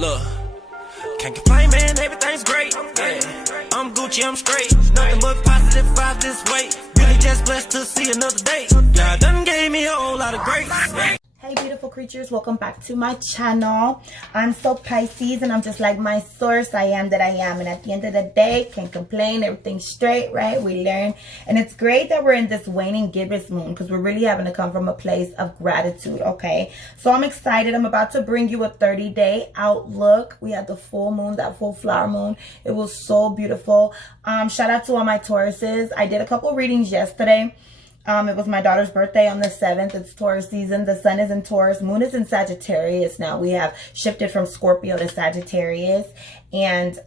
Look, can't complain, man, everything's great. Yeah, I'm Gucci, I'm straight. Nothing but positive vibes this way. Really just blessed to see another day. God done gave me a whole lot of grace. Hey beautiful creatures, welcome back to my channel. I'm so Pisces and I'm just like my source. I am that I am, and at the end of the day, can't complain, everything's straight, right? We learn, and it's great that we're in this waning gibbous moon because we're really having to come from a place of gratitude. Okay, so I'm excited. I'm about to bring you a 30-day outlook. We had the full moon, that full flower moon. It was so beautiful. Shout out to all my Tauruses. I did a couple readings yesterday. It was my daughter's birthday on the 7th. It's Taurus season. The sun is in Taurus. Moon is in Sagittarius now. We have shifted from Scorpio to Sagittarius. And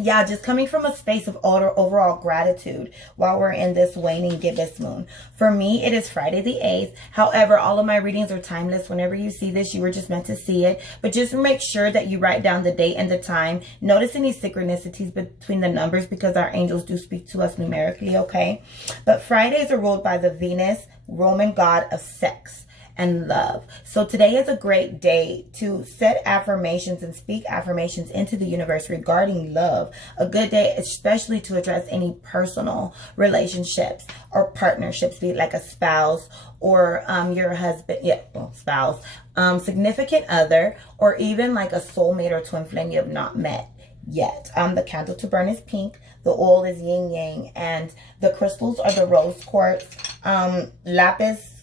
yeah, just coming from a space of overall gratitude while we're in this waning gibbous moon. For me, it is Friday the 8th. However, all of my readings are timeless. Whenever you see this, you were just meant to see it. But just make sure that you write down the date and the time. Notice any synchronicities between the numbers because our angels do speak to us numerically, okay? But Fridays are ruled by the Venus, Roman god of sex and love. So today is a great day to set affirmations and speak affirmations into the universe regarding love. A good day, especially to address any personal relationships or partnerships, be it like a spouse or your husband, spouse, significant other, or even like a soulmate or twin flame you have not met yet. The candle to burn is pink. The oil is yin yang, and the crystals are the rose quartz, lapis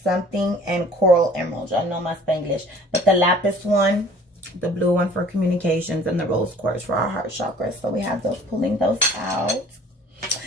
something, and coral emerald. I know my Spanglish, but the lapis one, the blue one for communications, and the rose quartz for our heart chakra. So we have those, pulling those out.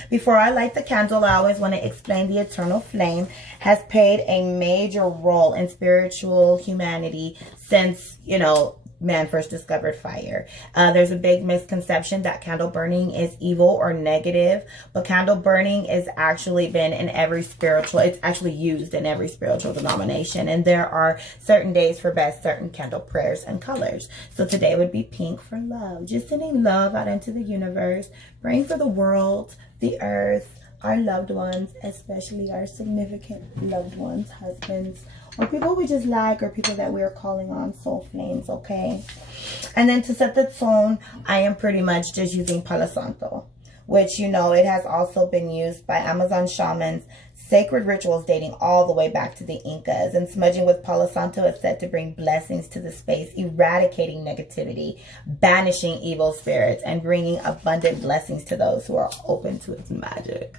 Before I light the candle, I always want to explain the eternal flame has played a major role in spiritual humanity since, you know, man first discovered fire. There's a big misconception that candle burning is evil or negative, but candle burning is actually been in every spiritual, it's actually used in every spiritual denomination, and there are certain days for best certain candle prayers and colors. So today would be pink for love, just sending love out into the universe, praying for the world, the earth, our loved ones, especially our significant loved ones, husbands, or people we just like, or people that we are calling on soul flames, okay? And then to set the tone, I am pretty much just using Palo Santo, which, you know, it has also been used by Amazon shamans, sacred rituals dating all the way back to the Incas. And smudging with Palo Santo is said to bring blessings to the space, eradicating negativity, banishing evil spirits, and bringing abundant blessings to those who are open to its magic.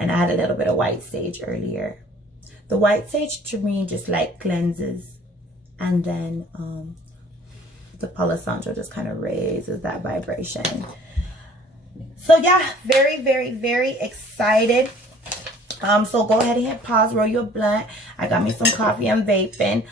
And I had a little bit of white sage earlier. The white sage to me just like cleanses, and then the Palo Santo just kind of raises that vibration. So yeah, very, very, very excited. So go ahead and hit pause, roll your blunt. I got me some coffee and vaping.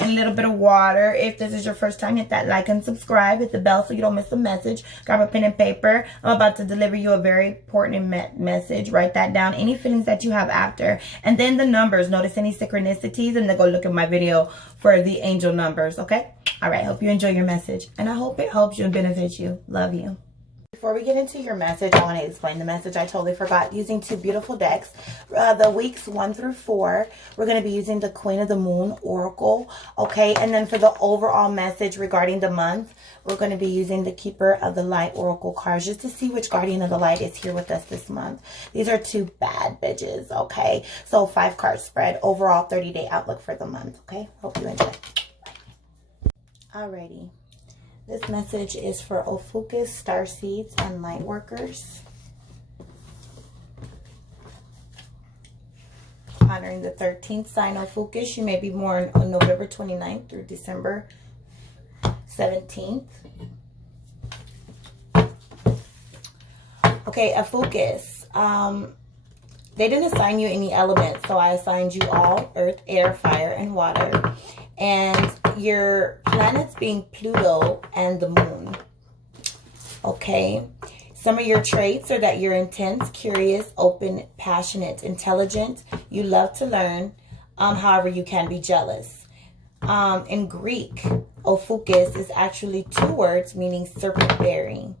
And a little bit of water. If this is your first time, hit that like and subscribe. Hit the bell so you don't miss a message. Grab a pen and paper. I'm about to deliver you a very important message. Write that down. Any feelings that you have after. And then the numbers. Notice any synchronicities, and then go look at my video for the angel numbers. Okay? All right. Hope you enjoy your message. And I hope it helps you and benefits you. Love you. Before we get into your message, I want to explain the message. I totally forgot. Using two beautiful decks, the weeks 1 through 4, we're going to be using the Queen of the Moon Oracle, okay? And then for the overall message regarding the month, we're going to be using the Keeper of the Light Oracle cards just to see which Guardian of the Light is here with us this month. These are two bad bitches, okay? So 5-card spread, overall 30-day outlook for the month, okay? Hope you enjoy. Alrighty. This message is for Ophiucus, Starseeds, and Lightworkers. Honoring the 13th sign Ophiucus. You may be born on November 29th through December 17th. Okay, Ophiucus. They didn't assign you any elements, so I assigned you all: earth, air, fire, and water. And your planets being Pluto and the moon. Okay. Some of your traits are that you're intense, curious, open, passionate, intelligent. You love to learn. However, you can be jealous. In Greek, Ophiucus is actually 2 words meaning serpent bearing.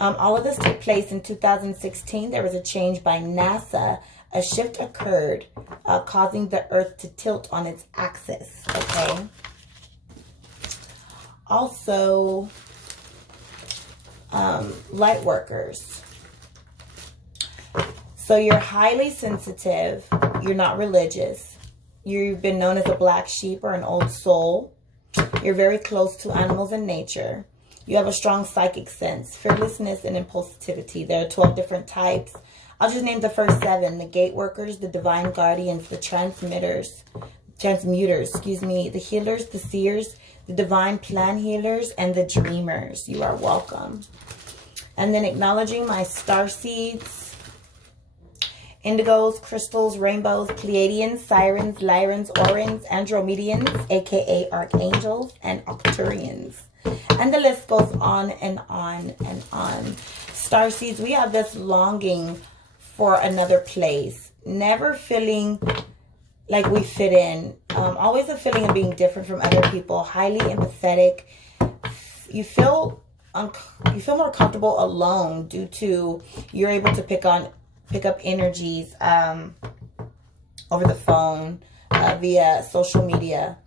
All of this took place in 2016. There was a change by NASA. A shift occurred, causing the Earth to tilt on its axis, okay? Also, light workers. So you're highly sensitive. You're not religious. You've been known as a black sheep or an old soul. You're very close to animals and nature. You have a strong psychic sense, fearlessness, and impulsivity. There are 12 different types. I'll just name the first 7. The gate workers, the divine guardians, the transmuters, the healers, the seers, the divine plan healers, and the dreamers. You are welcome. And then acknowledging my star seeds. Indigos, crystals, rainbows, Pleiadians, Sirens, Lyrans, Orans, Andromedians, aka Archangels, and Octurians. And the list goes on and on and on. Starseeds, we have this longing for another place. Never feeling like we fit in. Always a feeling of being different from other people. Highly empathetic. You feel more comfortable alone due to you're able to pick up energies over the phone, via social media.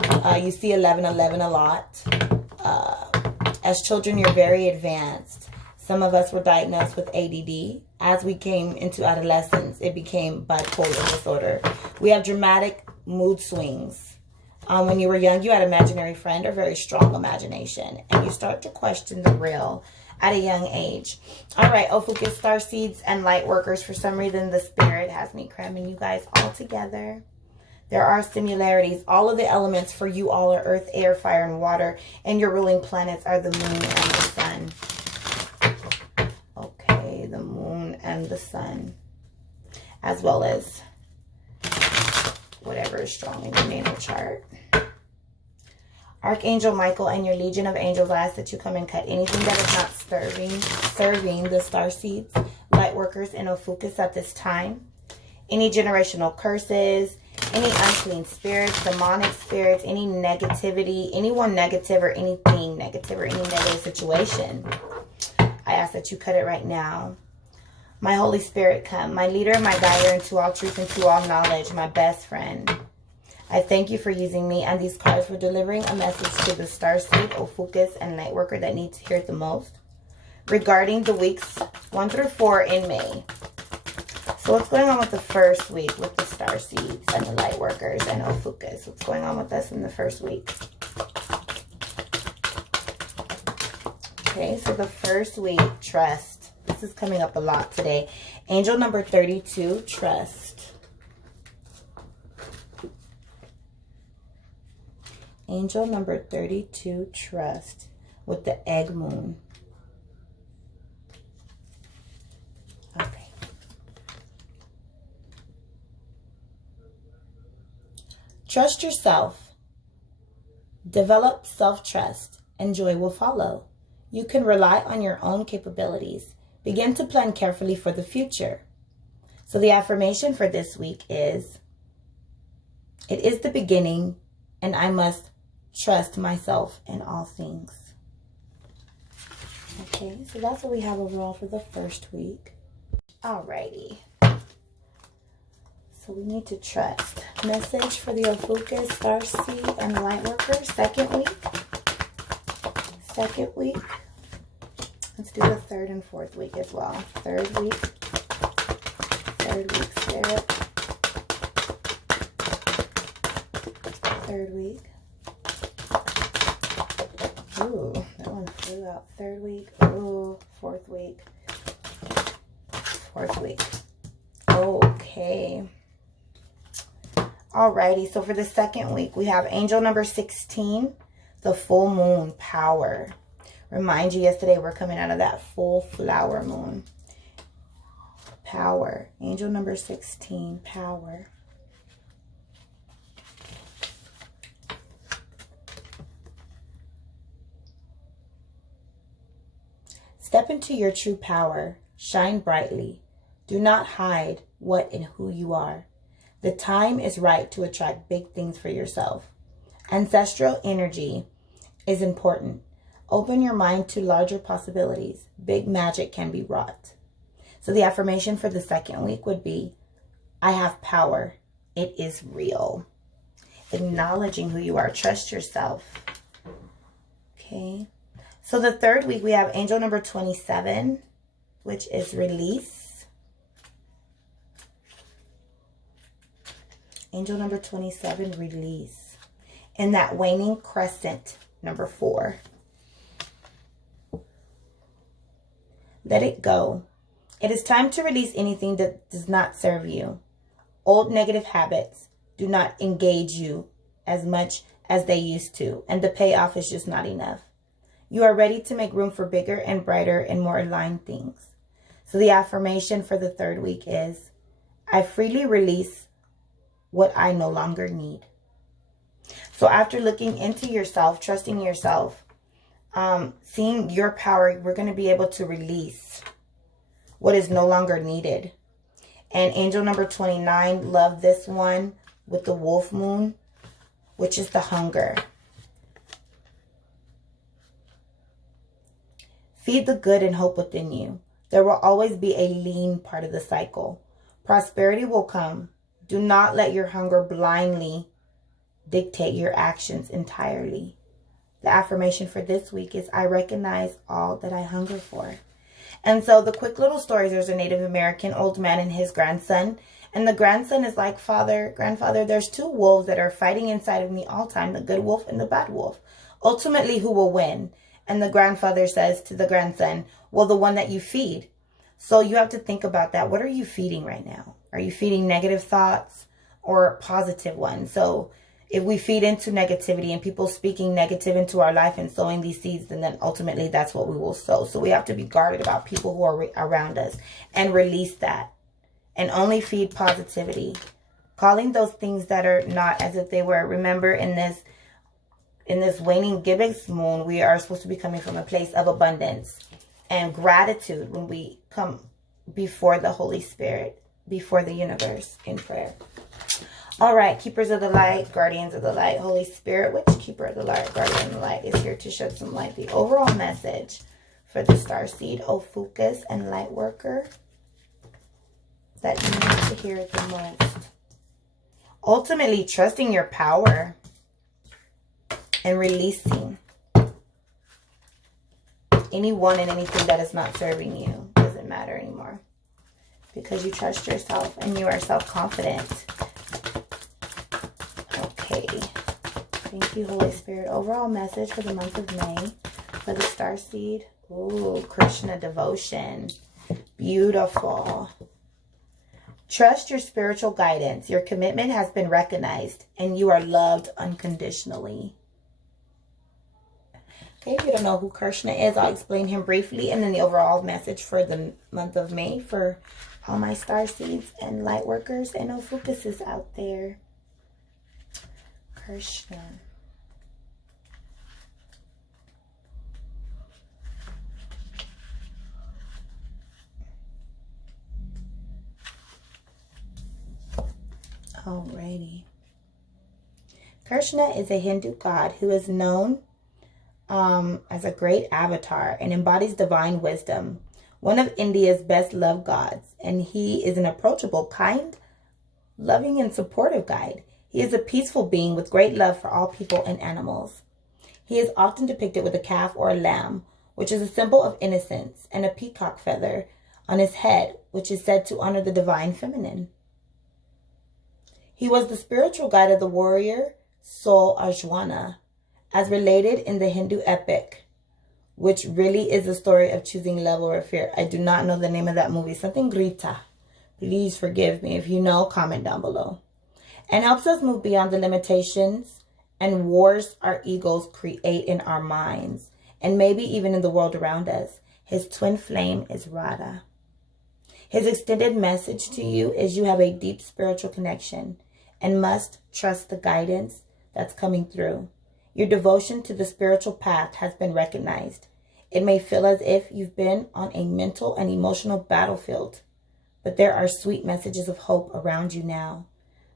You see 1111 a lot. As children, you're very advanced. Some of us were diagnosed with ADD. As we came into adolescence, it became bipolar disorder. We have dramatic mood swings. When you were young, you had an imaginary friend or very strong imagination. And you start to question the real at a young age. All right, Ophiucus, Starseeds, and Lightworkers. For some reason, the Spirit has me cramming you guys all together. There are similarities. All of the elements for you all are earth, air, fire, and water. And your ruling planets are the moon and the sun. Okay, the moon and the sun. As well as whatever is strong in your natal chart. Archangel Michael and your legion of angels, I ask that you come and cut anything that is not serving the starseeds, lightworkers, and Ophiucus at this time. Any generational curses, any unclean spirits, demonic spirits, any negativity, anyone negative or anything negative or any negative situation. I ask that you cut it right now. My Holy Spirit, come, my leader, my guider into all truth and to all knowledge, my best friend. I thank you for using me and these cards for delivering a message to the Starseed, Ophiucus, and Lightworker that need to hear it the most regarding the weeks 1 through 4 in May. So what's going on with the first week with the Starseeds and the Lightworkers and Ophiucus? What's going on with us in the first week? Okay, so the first week, trust. This is coming up a lot today. Angel number 32, trust. Angel number 32, trust, with the egg moon. Okay. Trust yourself. Develop self-trust, and joy will follow. You can rely on your own capabilities. Begin to plan carefully for the future. So the affirmation for this week is, it is the beginning, and I must trust myself in all things. Okay, so that's what we have overall for the first week. Alrighty. So we need to trust. Message for the Ophiucus, Starseed, and Lightworker. Second week. Second week. Let's do the third and fourth week as well. Third week. Third week, Spirit. Third week. Ooh, that one flew out. Third week. Ooh, fourth week. Fourth week. Okay. Alrighty, so for the second week, we have angel number 16, the full moon, power. Remind you, yesterday we're coming out of that full flower moon. Power. Angel number 16, power. Step into your true power. Shine brightly. Do not hide what and who you are. The time is right to attract big things for yourself. Ancestral energy is important. Open your mind to larger possibilities. Big magic can be wrought. So the affirmation for the second week would be, I have power. It is real. Acknowledging who you are. Trust yourself. Okay. So the third week, we have angel number 27, which is release. Angel number 27, release. And that waning crescent, number 4. Let it go. It is time to release anything that does not serve you. Old negative habits do not engage you as much as they used to, and the payoff is just not enough. You are ready to make room for bigger and brighter and more aligned things. So the affirmation for the third week is, I freely release what I no longer need. So after looking into yourself, trusting yourself, seeing your power, we're going to be able to release what is no longer needed. And angel number 29, love this one with the wolf moon, which is the hunger. Feed the good and hope within you. There will always be a lean part of the cycle. Prosperity will come. Do not let your hunger blindly dictate your actions entirely. The affirmation for this week is, I recognize all that I hunger for. And so the quick little stories, there's a Native American old man and his grandson. And the grandson is like, grandfather, there's 2 wolves that are fighting inside of me all the time, the good wolf and the bad wolf. Ultimately, who will win? And the grandfather says to the grandson, well, the one that you feed. So you have to think about that. What are you feeding right now? Are you feeding negative thoughts or positive ones? So if we feed into negativity and people speaking negative into our life and sowing these seeds, then ultimately that's what we will sow. So we have to be guarded about people who are around us and release that and only feed positivity. Calling those things that are not as if they were. Remember, in this waning gibbous moon, we are supposed to be coming from a place of abundance and gratitude when we come before the Holy Spirit, before the universe in prayer. All right, keepers of the light, guardians of the light, Holy Spirit, which keeper of the light, guardian of the light is here to shed some light? The overall message for the Starseed, Ophiucus, and Lightworker that you need to hear the most. Ultimately, trusting your power and releasing anyone and anything that is not serving you. Doesn't matter anymore, because you trust yourself and you are self-confident. Okay. Thank you, Holy Spirit. Overall message for the month of May for the Starseed. Ooh, Krishna devotion. Beautiful. Trust your spiritual guidance. Your commitment has been recognized and you are loved unconditionally. Okay, if you don't know who Krishna is, I'll explain him briefly. And then the overall message for the month of May for all my Starseeds and Lightworkers and Ophiucus out there. Krishna. Alrighty. Krishna is a Hindu god who is known as a great avatar and embodies divine wisdom. One of India's best loved gods, and he is an approachable, kind, loving, and supportive guide. He is a peaceful being with great love for all people and animals. He is often depicted with a calf or a lamb, which is a symbol of innocence, and a peacock feather on his head, which is said to honor the divine feminine. He was the spiritual guide of the warrior soul Arjuna, as related in the Hindu epic, which really is a story of choosing love over fear. I do not know the name of that movie. Something Grita. Please forgive me. If you know, comment down below. And helps us move beyond the limitations and wars our egos create in our minds, and maybe even in the world around us. His twin flame is Radha. His extended message to you is you have a deep spiritual connection and must trust the guidance that's coming through. Your devotion to the spiritual path has been recognized. It may feel as if you've been on a mental and emotional battlefield, but there are sweet messages of hope around you now.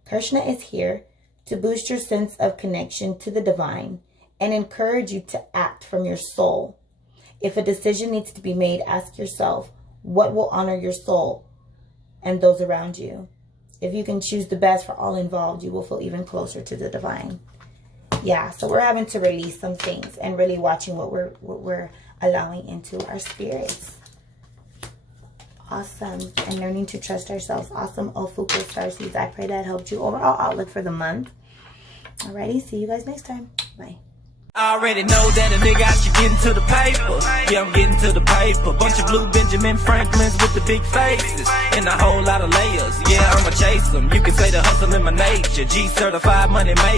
Krishna is here to boost your sense of connection to the divine and encourage you to act from your soul. If a decision needs to be made, ask yourself, what will honor your soul and those around you? If you can choose the best for all involved, you will feel even closer to the divine. yeah, so we're having to release some things and really watching what we're allowing into our spirits. Awesome. And learning to trust ourselves. Awesome. Ophiucus Starseeds. I pray that helped you. Overall outlook for the month. Alrighty, see you guys next time. Bye. I already know that a nigga out you getting to the paper. Yeah, I'm getting to the paper. Bunch of blue Benjamin Franklins with the big faces and a whole lot of layers. Yeah, I'ma chase them. You can say the hustle in my nature. G certified money made.